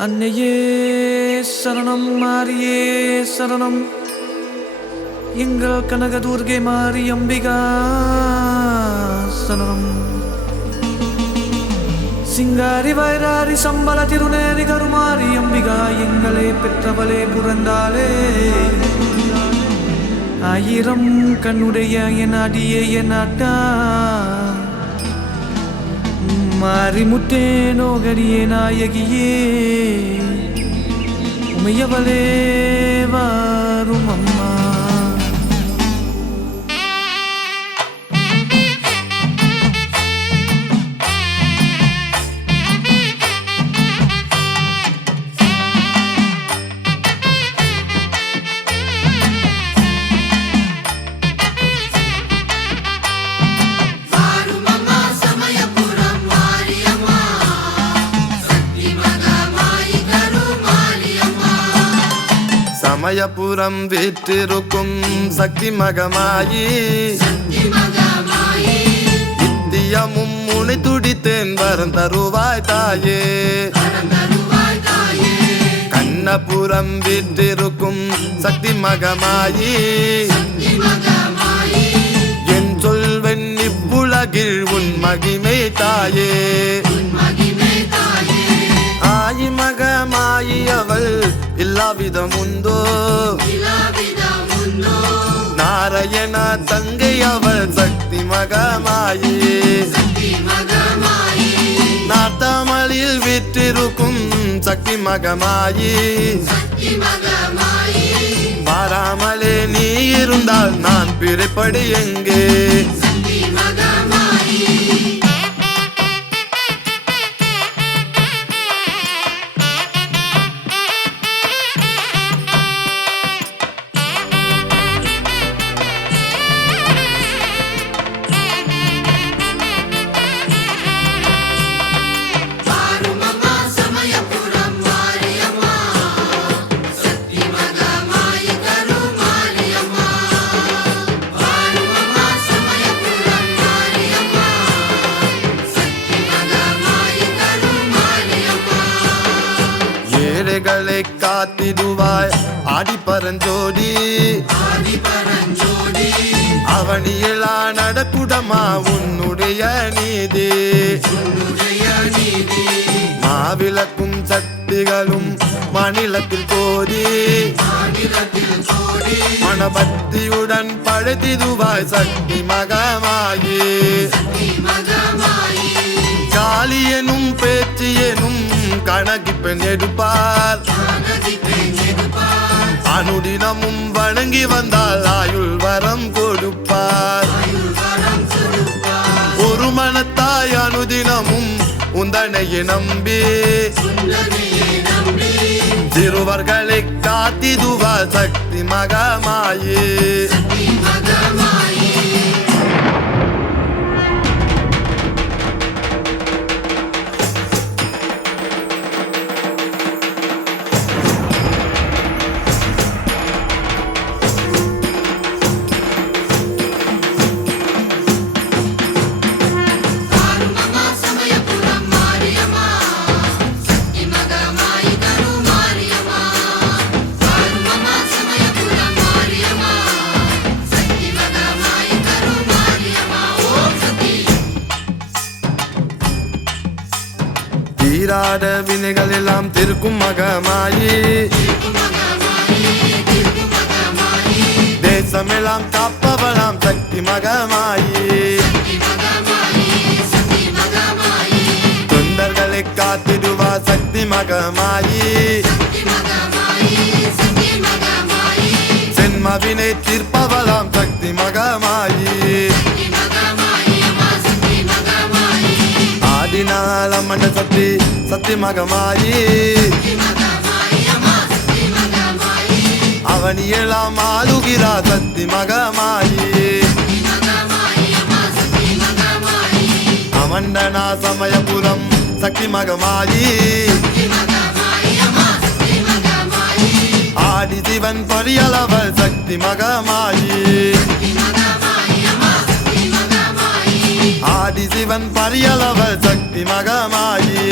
அன்னையே சரணம், மாரியே சரணம், எங்கள் கனகதுர்கை மாரி அம்பிகா சரணம். சிங்காரி வைராரி சம்பள திருநேரி கருமாரி அம்பிகா எங்களே பெற்றவளே புரந்தாளே. ஆயிரம் கண்ணுடைய என் அடியே என் ஆட்டா மாறிமுட்டே நோகரியே நாயகியே உமையவளே வாரும் அம்மா. சமயபுரம் வீற்றிருக்கும் சக்தி மகமாயி, நித்தியமும் முனை துடித்தேன் வரம் தருவாய் தாயே. கண்ணபுரம் வீற்றிருக்கும் சக்தி மகமாயி, என் சொல்வென் இவ்வுலகில் உன் மகிமை தாயே. ஆயி மகமாயி அவள் இல்லாவிதம் உண்டோ, நாராயண தங்கை அவள் சக்தி மகமாயி. நாட்டாமலில் வீற்றிருக்கும் சக்தி மகமாயி, பாராமலே நீ இருந்தால் நான் பிறைப்படி எங்கே. ஏழைகளை காத்திடுவாய் ஆடி பரஞ்சோடி, அவனியலா நடக்குடமா உன்னுடைய நீதி. மாவிளக்கும் சக்திகளும் மாநிலத்தில் கோதி, மனபக்தியுடன் பழைத்திடுவாய் சக்தி மகமாயி. காளியனும் பேச்சியனும் கணக்கு பெண் எடுப்பார், அனுதினமும் வணங்கி வந்தால் ஆயுள் வரம் கொடுப்பார். ஒரு மனத்தாய் அனுதினமும் உந்தனையை நம்பி, சிறுவர்களை காத்திடுவார் சக்தி மகமாயி. தீராத வினைகள் எல்லாம் திருக்கும் மகமாயி, தேசமெல்லாம் காப்பவளாம் சக்தி மகமாயி. தொண்டர்களை காத்திடுவா சக்தி மகமாயி, சென்மவினை தீர்ப்பவளாம் சக்தி மகமாயி. ஆடினாள் அம்மன் சக்தி சக்தி மகமாயி, அவனியெல்லாம் ஆளுகிறா சக்தி மகமாயி. அமண்டனா சமயபுரம் சக்தி மகமாயி, ஆடி சிவன் பரியளவள் சக்தி மகமாயி. ஆதி சிவன் பரியளவள் சக்தி மகமாயி.